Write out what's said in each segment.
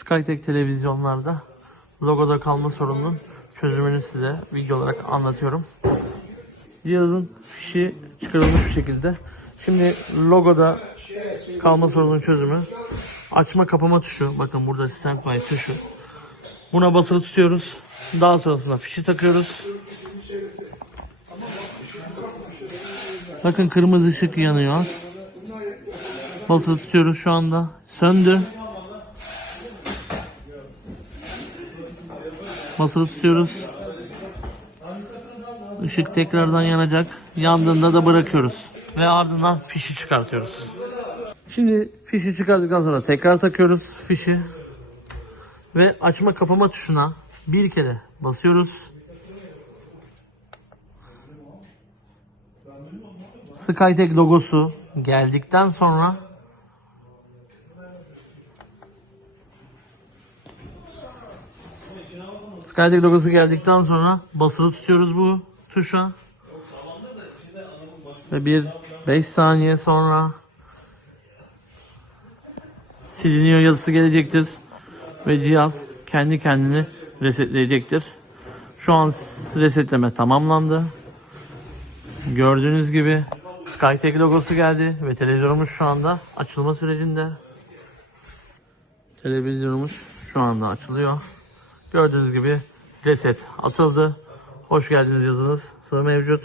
Skytek televizyonlarda logoda kalma sorununun çözümünü size video olarak anlatıyorum. Cihazın fişi çıkarılmış bir şekilde. Şimdi logoda kalma sorununun çözümü açma kapama tuşu. Bakın burada standby tuşu. Buna basılı tutuyoruz. Daha sonrasında fişi takıyoruz. Bakın kırmızı ışık yanıyor. Basılı tutuyoruz şu anda. Söndü. Basılı tutuyoruz. Işık tekrardan yanacak. Yandığında da bırakıyoruz. Ve ardından fişi çıkartıyoruz. Şimdi fişi çıkardıktan sonra tekrar takıyoruz fişi. Ve açma kapama tuşuna bir kere basıyoruz. Skytek logosu geldikten sonra Skytek logosu geldikten sonra basılı tutuyoruz bu tuşa. Ve bir 5 saniye sonra siliniyor yazısı gelecektir. Ve cihaz kendi kendini resetleyecektir. Şu an resetleme tamamlandı. Gördüğünüz gibi Skytek logosu geldi ve televizyonumuz şu anda açılma sürecinde. Televizyonumuz şu anda açılıyor. Gördüğünüz gibi reset atıldı. Hoş geldiniz yazınız sıra mevcut.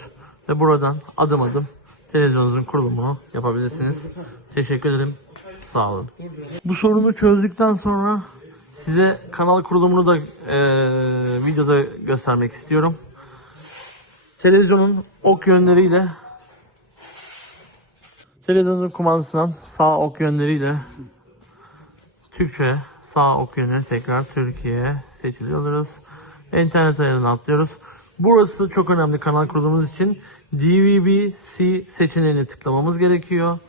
Ve buradan adım adım televizyonunuzun kurulumunu yapabilirsiniz. Teşekkür ederim. Sağ olun. Bu sorunu çözdükten sonra size kanal kurulumunu da eee, videoda göstermek istiyorum. Televizyonun ok yönleriyle televizyonun kumandasından sağ ok yönleriyle Türkçe sağ ok yönü tekrar Türkiye seçiliyoruz. İnternet ayarını atlıyoruz. Burası çok önemli kanal kurulumumuz için. DVB-C seçeneğini tıklamamız gerekiyor.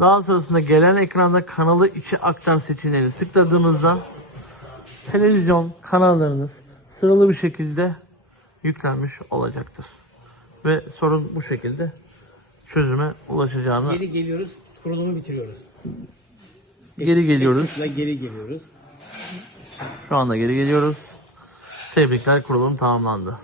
Daha sonrasında gelen ekranda kanalı içi aktar seçeneğini tıkladığımızda televizyon kanallarınız sıralı bir şekilde yüklenmiş olacaktır. Ve sorun bu şekilde çözüme ulaşacağını Geri geliyoruz, kurulumu bitiriyoruz. Geri geliyoruz. Geri geliyoruz. Şu anda geri geliyoruz. Tebrikler kurulum tamamlandı.